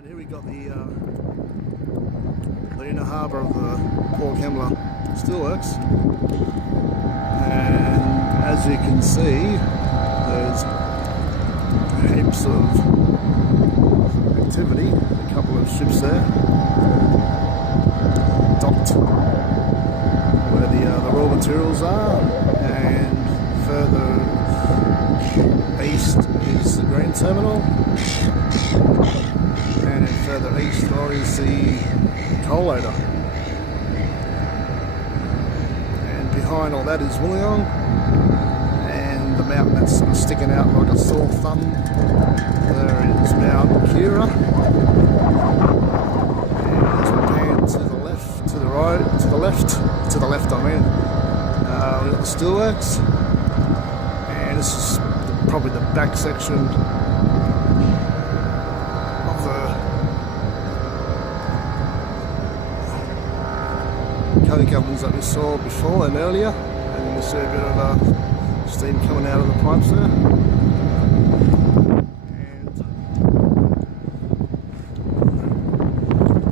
Right, here we got the inner harbour of the Port Kembla Steelworks, and as you can see, there's heaps of activity. A couple of ships there docked where the raw materials are, and further east is the grain terminal. And further east is the coal loader. And behind all that is Wollongong, and the mountain that's sort of sticking out like a sore thumb there is Mount Keira. And as we pan to the left, to the right, to the left I mean, we've got the Steelworks, and this is probably the back section coke ovens that we saw before and earlier, and you can see a bit of steam coming out of the pipes there. And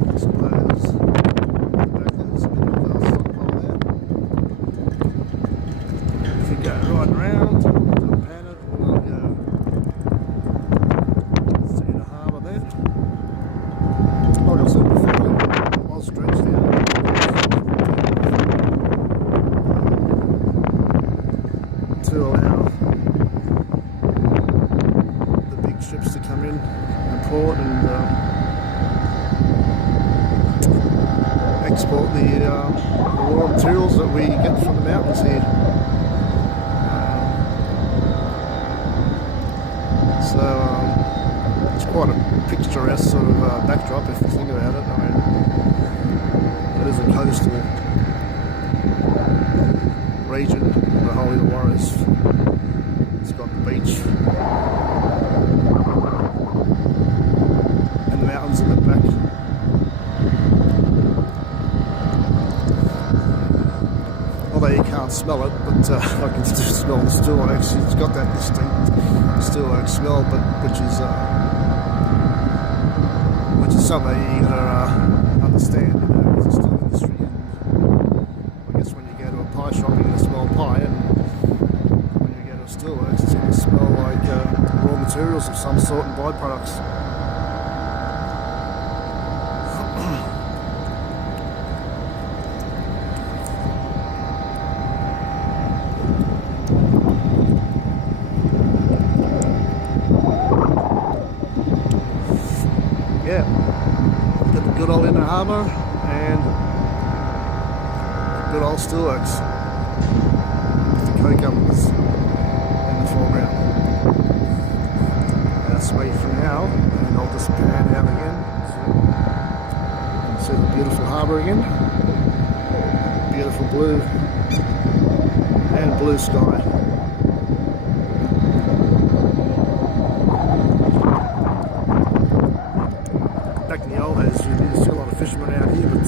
I suppose there's a bit of a stockpile there. If you go right around, pan it, we'll go see the harbour there. Like I said before, it was stretched out to allow the big ships to come in and port and export the raw materials that we get from the mountains here. So it's quite a picturesque sort of backdrop if you think about it. I mean, it is a coastal region, the whole Illawarra. It's got the beach and the mountains in the back. Although you can't smell it, but I can still smell the Steelworks. It's got that distinct Steelworks smell, but which is something you gotta understand. You know, it's a steel industry, and I guess when you go to a pie shop, you're gonna smell pie, and when you go to a Steelworks, it's gonna smell like raw materials of some sort and byproducts. Yeah, got the good old inner harbour and good old Steelworks. The coke ovens in the foreground. That's me for now, and I'll just pan out again and see the beautiful harbour again. Beautiful blue and blue sky. Back in the old days, you used to see a lot of fishermen out here, but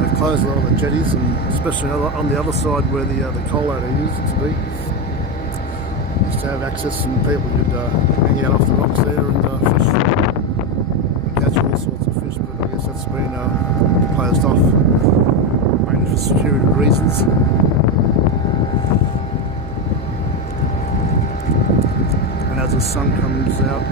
they've closed a lot of the jetties, and especially on the other side where the coal loader used to be. Used to have access, and people could hang out off the rocks there and fish and catch all sorts of fish, but I guess that's been closed off, mainly for security reasons. And as the sun comes out